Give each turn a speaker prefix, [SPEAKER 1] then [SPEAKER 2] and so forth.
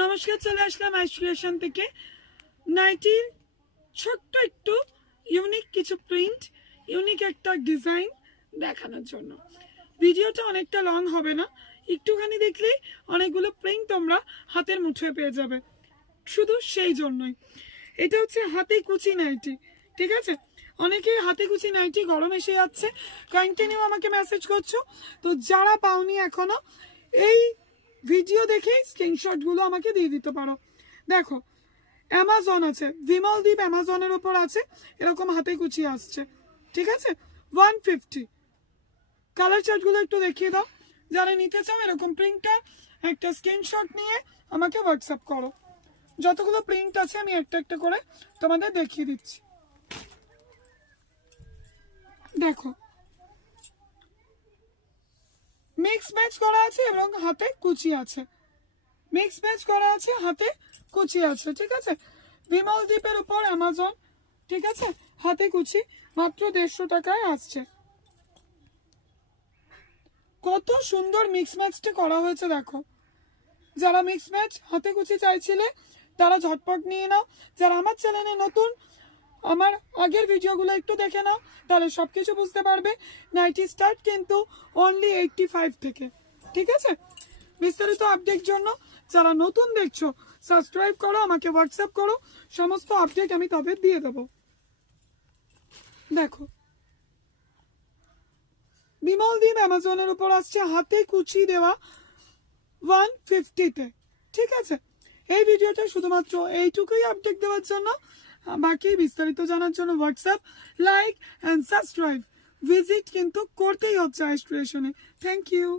[SPEAKER 1] নমস্কার, চলে আসলাম আইসোলেশন থেকে। নাইটির ছোট্ট একটু ইউনিক কিছু প্রিন্ট ইউনিক একটা ডিজাইন দেখানোর জন্য। ভিডিওটা অনেকটা লং হবে না। একটুখানি দেখলেই অনেকগুলো প্রিন্ট তোমরা হাতের মুঠোয় পেয়ে যাবে। শুধু সেই জন্যই। এটা হচ্ছে হাতে কুচি নাইটি ঠিক আছে? অনেকে হাতে কুচি নাইটি গরম এসে যাচ্ছে। কন্টিনিউ আমাকে মেসেজ করছ। তো যারা পাওনি এখনও, এই ভিডিও দেখে স্ক্রিনশটগুলো আমাকে দিয়ে দিতে পারো। দেখো অ্যামাজন আছে বিমল দ্বীপ অ্যামাজনের ওপর আছে, এরকম হাতে কুচি আসছে, ঠিক আছে? ওয়ান ফিফটি কালার চার্টগুলো একটু দেখিয়ে দাও, যারা নিতে চাও এরকম প্রিন্টার একটা স্ক্রিনশট নিয়ে আমাকে হোয়াটসঅ্যাপ করো। যতগুলো প্রিন্ট আছে আমি একটা একটা করে তোমাদের দেখিয়ে দিচ্ছি। দেখো মিক্স ম্যাচ করা আছে এবং হাতে কুচি আছে। মিক্স ম্যাচ করা আছে, হাতে কুচি আছে, ঠিক আছে? বিমল দ্বীপের উপর অ্যামাজন ঠিক আছে? হাতে কুচি মাত্র দেড়শো টাকায় আসছে। কত সুন্দর মিক্স ম্যাচটা করা হয়েছে, দেখো। যারা মিক্স ম্যাচ হাতে কুচি চাইছিলে, তারা ঝটপট নিয়ে নাও। যারা আমার চ্যানেলে নতুন আমার আগের ভিডিওগুলো একটু দেখে নাও, তাহলে সব কিছু বুঝতে পারবে। নাইটি স্টার্ট কিন্তু অনলি এইটটি ফাইভ থেকে। ঠিক আছে? বিস্তারিত আপডেট জন্য যারা নতুন দেখছ সাবস্ক্রাইব করো, আমাকে হোয়াটসঅ্যাপ করো, সমস্ত আপডেট আমি তবে দিয়ে দেবো। দেখো। বিমল দ্বীপ অ্যামাজনের উপর আসছে হাতে কুচি দেওয়া ওয়ান ফিফটিতে ঠিক আছে? এই ভিডিওটা শুধুমাত্র এইটুকুই আপডেট দেওয়ার জন্য। বাকি বিস্তারিত জানার জন্য WhatsApp like and subscribe visit কিন্তু করতেই হচ্ছে আইস্ট্রেশনে থ্যাংক ইউ